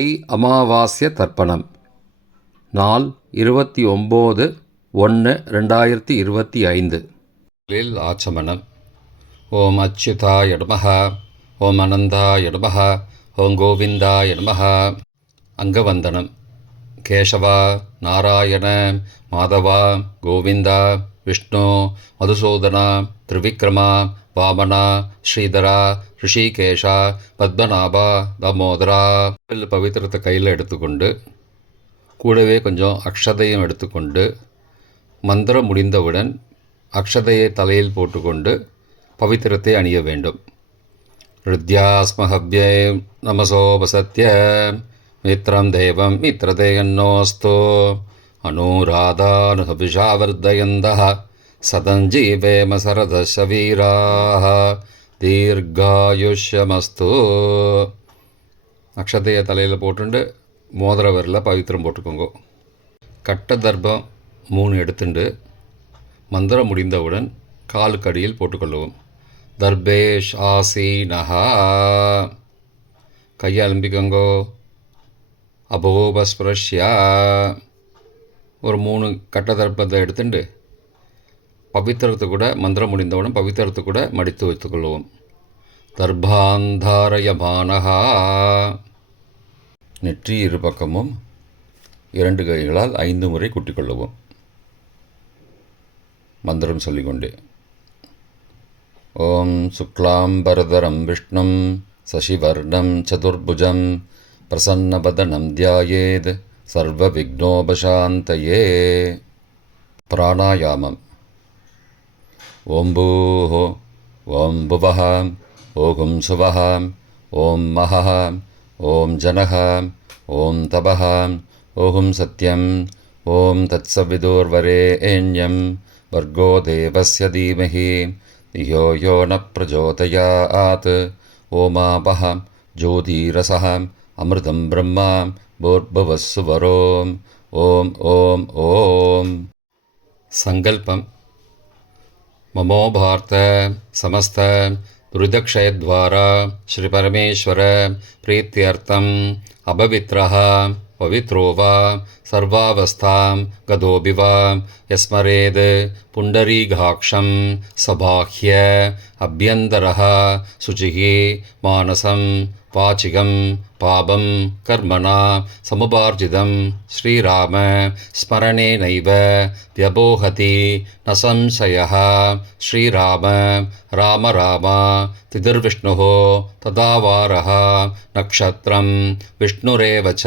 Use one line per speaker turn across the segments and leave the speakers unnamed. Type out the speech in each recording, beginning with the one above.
தை அமாவாஸ்ய தர்ப்பணம். நாள் இருபத்தி ஒம்பது ஒன்று ரெண்டாயிரத்தி இருபத்தி ஐந்து லில் ஆச்சமனம் ஓம் அச்சுதா நமः ஓம் அனந்தா நமः ஓம் கோவிந்தா நமः அங்கவந்தனம். கேசவா நாராயண மாதவா கோவிந்தா விஷ்ணு மதுசூதனா திரிவிக்ரமா வாமனா ஸ்ரீதரா ரிஷிகேஷா பத்மநாபா தாமோதரா பவித்திரத்தை கையில் எடுத்துக்கொண்டு கூடவே கொஞ்சம் அக்ஷதையும் எடுத்துக்கொண்டு மந்திரம் முடிந்தவுடன் அக்ஷதையை தலையில் போட்டுக்கொண்டு பவித்திரத்தை அணிய வேண்டும். ஹிருத்யாஸ்மஹவ்யே நமசோபசத்ய மித்ரம் தேவம் மித்ரதேயன்னோஸ்தோ அனுராதானுஹபிஷாவர்தயந்தः சதஞ்சீவேம சரதசவீராः தீர்காயுஷ்யமஸ்து அக்ஷதையை தலையில் போட்டுண்டு மோதிரவரில் பவித்திரம் போட்டுக்கோங்க கட்ட தர்ப்பம் மூணு எடுத்துண்டு மந்திரம் முடிந்தவுடன் காலுக்கடியில் போட்டுக்கொள்ளுவோம். தர்பேஷ் ஆசீனஹா. கையை அலம்பிக்கோங்கோ அபோபஸ்பிரஷ்யா. ஒரு மூணு கட்ட தர்ப்பத்தை எடுத்துட்டு பவித்திரத்தை கூட மந்திரம் முடிந்தவுடன் பவித்திரத்தை கூட மடித்து வைத்துக்கொள்வோம். தர்பாந்தாரயமானஹா. நெற்றி இரு பக்கமும் இரண்டு கைகளால் ஐந்து முறை குட்டிக்கொள்ளவும். மந்திரம் சொல்லிக்கொண்டே. ஓம் சுக்லாம்பரதரம் விஷ்ணும் சசிவர்ணம் சதுர்புஜம் பிரசன்னபதனம் தியாயேத் சர்வவிக்னோபசாந்தயே பிராணாயாமம். ॐ भूः ॐ भुवः ॐ जनहाँ ॐ महः ॐ जनः ॐ तपः ॐ सत्यम् ॐ तत्सविदुर्वरे एण्यं वर्गोदेवस्य धीमहि यो यो न प्रचोदयात् ओमापः ज्योतिरसः अमृतं ब्रह्मां भोर्भुवस्सुवरोम् ॐ सङ्कल्पम्। மமோபார்த்த சமஸ்த ருதக்ஷயத்வாரா ஸ்ரீபரமேஸ்வர பிரீத்தியர்த்தம் அபவித்ரா பவித்ரோவா सर्वावस्थां गतोऽपि वा यस्मरेद् पुण्डरीकाक्षं सबाह्य अभ्यन्तरः शुचिः मानसं वाचिकं पापं कर्मणा समुपार्जितं श्रीराम स्मरणेनैव व्यपोहति न संशयः। श्रीराम, राम राम तिथिर्विष्णुः तदा वारः नक्षत्रं विष्णुरेव च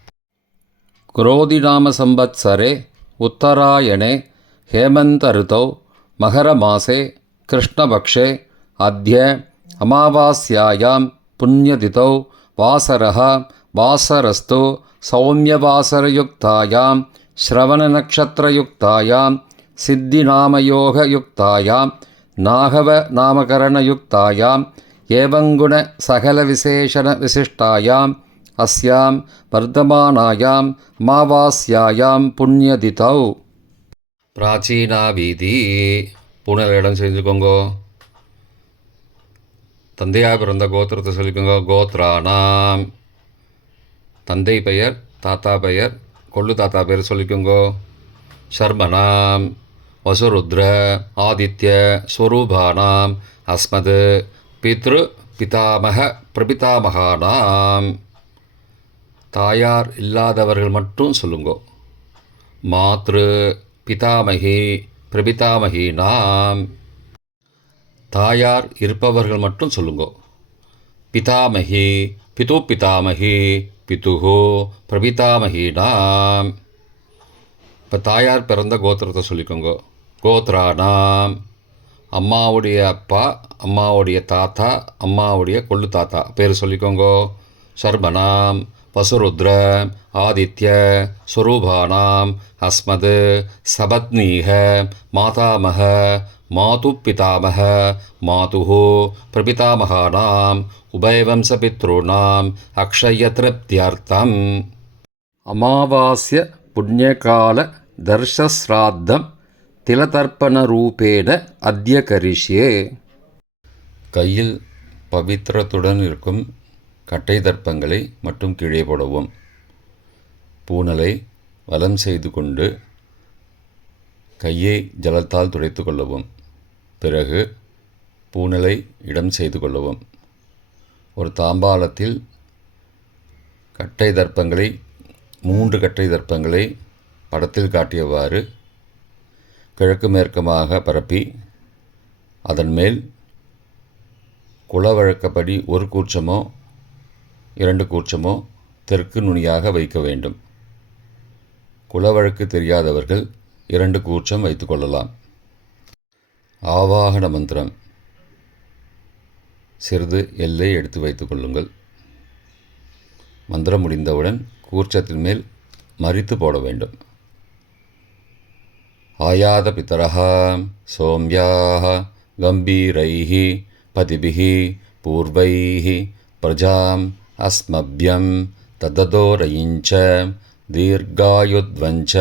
क्रोधिनामसंवत्सरे उत्तरायणे हेमन्तऋतौ मकरमासे कृष्णपक्षे अद्य अमावास्यायां पुण्यतिथौ वासरः वासरस्तु सौम्यवासरयुक्तायां श्रवणनक्षत्रयुक्तायां सिद्धिनामयोगयुक्तायां नागवनामकरणयुक्तायाम् एवङ्गुणसकलविशेषणविशिष्टायाम् अस्यां वर्धमानायाम् अमावास्यायां पुण्यतिथौ பிராச்சீனா வீதி பூனல் இடம் செஞ்சுக்கோங்கோ தந்தையாக பிறந்த கோத்திரத்தை சொல்லிக்கோங்க கோத்ரானாம் தந்தை பெயர் தாத்தா பெயர் கொள்ளு தாத்தா பெயர் சொல்லிக்கோங்கோ சர்மனாம் வசுருத்ர ஆதித்ய ஸ்வரூபானாம் அஸ்மது பித்ரு பிதாமக பிரபிதாமகானாம் தாயார் இல்லாதவர்கள் மட்டும் சொல்லுங்கோ. மாத்ரு பிதாமகி பிரபிதாமகீனாம் தாயார் இருப்பவர்கள் மட்டும் சொல்லுங்கோ. பிதாமகி பிது பிதாமகி பிதுகோ பிரபிதாமகினாம் இப்போ தாயார் பிறந்த கோத்திரத்தை சொல்லிக்கோங்க. கோத்ரானாம் அம்மாவுடைய அப்பா அம்மாவுடைய தாத்தா அம்மாவுடைய கொள்ளு தாத்தா பேர் சொல்லிக்கோங்க. சர்மனாம் வசுருத்ர ஆதித்ய ஸ்வரூபானாம் அஸ்மது சபத்னீக மாதாமக மாது பிதாமக மாது பிரபிதாமகானாம் உபயவம்சபித்ருணாம் அக்ஷய திருப்தியர்த்தம். அமாவாசிய புண்ணியகால தர்ஷஸ்ராத்தம் திலதர்ப்பணரூபேண அத்ய கரிஷ்யே கையில் பவித்திரத்துடன் இருக்கும் கட்டை தர்ப்பங்களை மட்டும் கீழே போடவும். பூனலை வலம் செய்து கொண்டு கையை ஜலத்தால் துடைத்து கொள்ளவும். பிறகு பூனலை இடம் செய்து கொள்ளவும். ஒரு தாம்பாளத்தில் கட்டை தர்ப்பங்களை மூன்று கட்டை தர்ப்பங்களை படத்தில் காட்டியவாறு கிழக்கு மேற்கமாக பரப்பி அதன் மேல் குலவழக்கப்படி ஒரு கூச்சமோ இரண்டு கூச்சமோ தெற்கு நுனியாக வைக்க வேண்டும். குலவழக்கு தெரியாதவர்கள் இரண்டு கூச்சம் வைத்துக்கொள்ளலாம் ஆவாகன மந்திரம். சிறிது எல்லை எடுத்து வைத்துக்கொள்ளுங்கள் மந்திரம் முடிந்தவுடன் கூர்ச்சத்தின் மேல் மறித்து போட வேண்டும். ஆயாத பித்தரா சோம்யாக கம்பீரைஹி பதிபிகி பூர்வைஹி பிரஜாம் अस्मभ्यं तददोरयिञ्च दीर्घायुध्वञ्च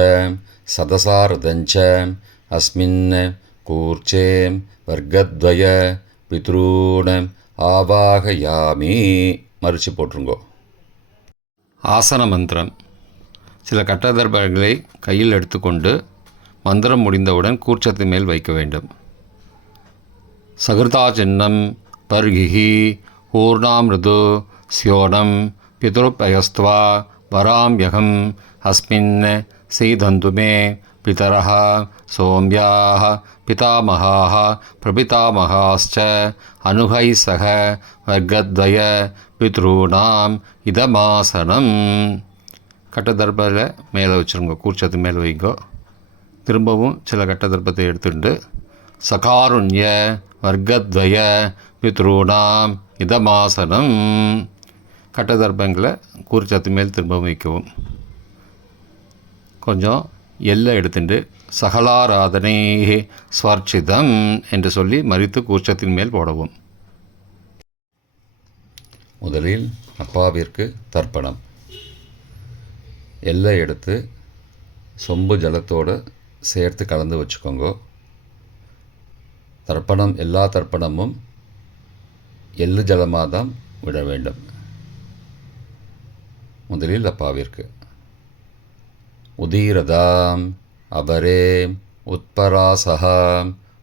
सदसारदञ्च अस्मिन् कूर्चे वर्गद्वय பித்ரூண ஆவாகயாமி மறிச்சு போட்டுருங்கோ ஆசன மந்திரம் சில கட்டதர்பங்களை கையில் எடுத்துக்கொண்டு மந்திரம் முடிந்தவுடன் கூர்ச்சத்தின் மேல் வைக்க வேண்டும் சகிருதா சின்னம் பர்கிஹி ஊர்ணாமிருது ஸ்யோடம் பிதுருப்பயஸ்துவா வராம்யகம் அஸ்மின் சீதந்து மே பிதர சோமியா பிதாமகா பிரபிதாமகாச்ச அனுகை சக வர்க்கத்வய பித்ரூணாம் இதமாசனம் கட்டதர்பில் மேலே வச்சுருங்க கூர்ச்சத்து மேலே வைங்கோ. திரும்பவும் சில கட்டதர்ப்பத்தை எடுத்துட்டு சகாருண்ய வர்க்கத்வய பித்ரூணாம் இதமாசனம் கட்டதர்ப்பங்களை கூர்ச்சத்து மேல் திரும்பவும் வைக்கவும். கொஞ்சம் எல்லை எடுத்துட்டு சகலாராதனை ஸ்வர்ச்சிதம் என்று சொல்லி மறித்து கூர்ச்சத்தின் மேல் போடவும். முதலில் அப்பாவிற்கு தர்ப்பணம். எல்லை எடுத்து சொம்பு ஜலத்தோடு சேர்த்து கலந்து வச்சுக்கோங்க. தர்ப்பணம் எல்லா தர்ப்பணமும் எள்ளு ஜலமாக தான் விட வேண்டும். முதலில் அப்பாவிற்கு. உதீரதாம் அபரே உத்பராசः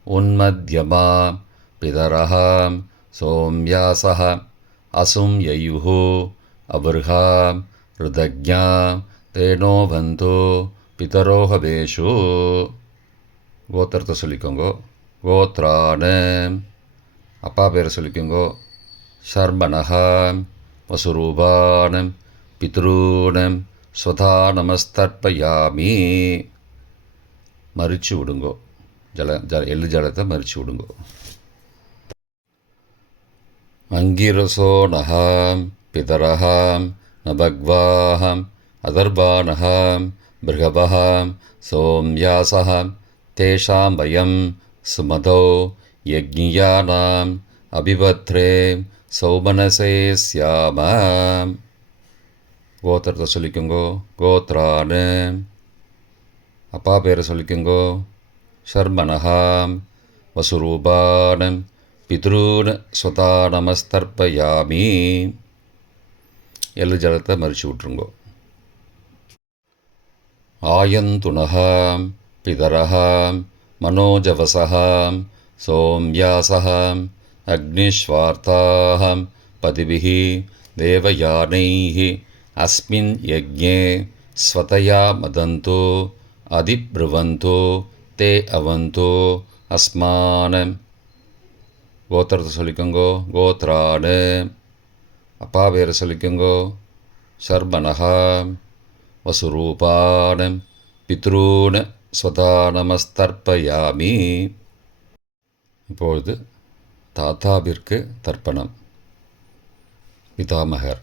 உன்மத்யமா பிதரः சோம்யாசः அசும் யயுः அபர்ஹா ருதஜா தேனோ பந்தோ பிதரோஹவேஷு கோத்திரத்தை சொல்லிக்கோங்கோ. கோத்ரான அப்பா பேரை சொல்லிக்கோங்கோ. சர்மணஹா வசுரூபான பித்ரூணம் ஸ்வதா நமஸ்தர்ப்பயாமி. மறிச்சு விடுங்கோ. ஜல ஜல எள்ளு ஜலத்தை மறிச்சு விடுங்கோ. அங்கிரசோ நகாம் பிதரஹாம் நபக்வாஹாம் அதர்பானஹாம் பிருகபஹாம் சோம்யாசஹாம் தேஷாம் பயம் சுமதோ யஜ்ஞியானாம் அபிபத்ரே சௌமனசே சியாமாம் கோத்திரத்தை சொல்லிக்கோங்கோ. கோத்ரானு அப்பா பேரை சொல்லிக்கோங்கோ. ஷர்மனஹாம் வசுரூபானம் பித்ரூன் ஸ்வதா நமஸ்தர்ப்பயாமி எள்ளு ஜலத்தை மறிச்சு விட்ருங்கோ ஆயந்துணகாம் பிதரகாம் மனோஜவசகாம் சோம்யாசகாம் அக்னிஸ்வார்த்தாகம் பதிபிः தேவயானைஹி अस्मिन् यज्ञे स्वतया मदन्तो अधिब्रुवन्तो ते अवन्तो अस्मान् கோத்திரத்தை சொல்லிக்கோங்கோ கோத்ராடு அப்பா பேரை சொல்லிக்கோங்கோ சர்பனகா வசுரூபான பித்ரூன ஸ்வதா நமஸ்தர்ப்பயாமி இப்பொழுது தாத்தாவிற்கு தர்ப்பணம் பிதாமகர்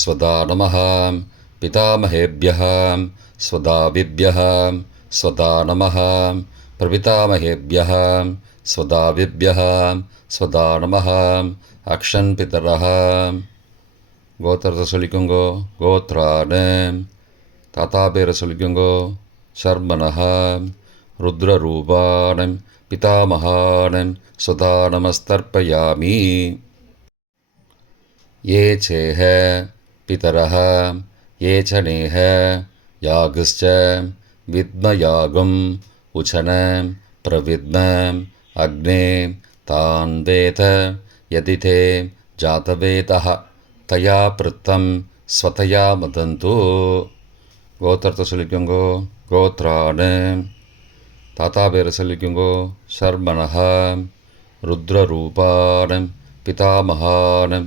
स्वदा नमः पितामहेभ्यः स्वदाविभ्यः स्वदा नमः प्रपितामहेभ्यः स्वदाविभ्यः स्वदा नमः अक्षन् पितरः கோத்திரத்தை சொல்லிக்கோங்கோ கோத்ரான தாத்தா பேரை சொல்லிக்கோங்கோ சர்மனஹா ருத்ரரூபானம் पितामहान् स्वधा नमस्तर्पयामि ये चेह पितरः ये च नेह यागश्च विद्मयागम् उचन प्रविद्म अग्ने तान् वेद यदि ते जातवेदः तया पृत्तं स्वतया मदन्तु கோத்திரத்தை சொல்லிக்கோங்கோ கோத்ரான்னு தாத்தா பேரை சொல்லிக்கோங்கோ சர்மனஹா ருத்ரரூபானம் பிதாமகானம்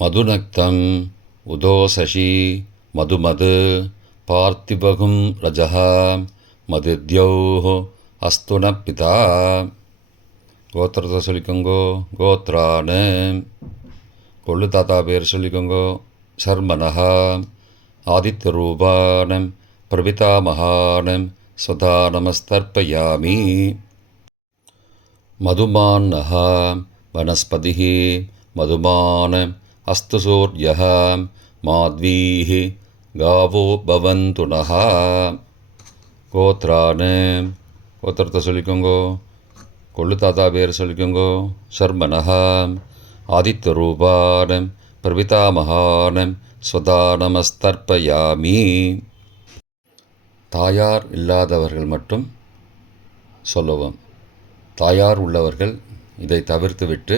மதுநக்தம் உதோசசி மதுமது பார்த்திபகும் ரஜः மதுத்யோः அஸ்து ந பிதா. கோத்திரத்தை சொல்லிக்கோங்கோ கோத்ரான்னு கொள்ளு தாத்தா பேர் சொல்லிக்கோங்கோ சர்மனஹா. ஆதித்ய ரூபானம் பிரபிதாமகானம் சதா நமஸ்தர்ப்பயாமி மதுமான்னஹா வனஸ்பதி மதுமான अस्तु सूर्यः माध्वीः गावो भवन्तु नः கோத்ரான்னு கோத்திரத்தை சொல்லிக்கோங்கோ கொள்ளு தாத்தா பேர் சொல்லிக்கோங்கோ சர்மனஹா ஆதித்யரூபானம் பிரபிதாமகானம் ஸ்வதா நமஸ்தர்ப்பயாமி தாயார் இல்லாதவர்கள் மட்டும் சொல்லவும் தாயார் உள்ளவர்கள் இதை தவிர்த்துவிட்டு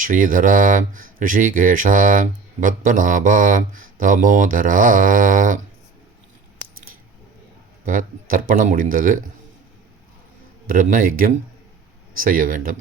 ஸ்ரீதரா ரிஷிகேஷா பத்மநாபா தாமோதரா. இப்போ தர்ப்பணம் முடிந்தது. பிரம்ம யஜ்யம் செய்ய வேண்டும்.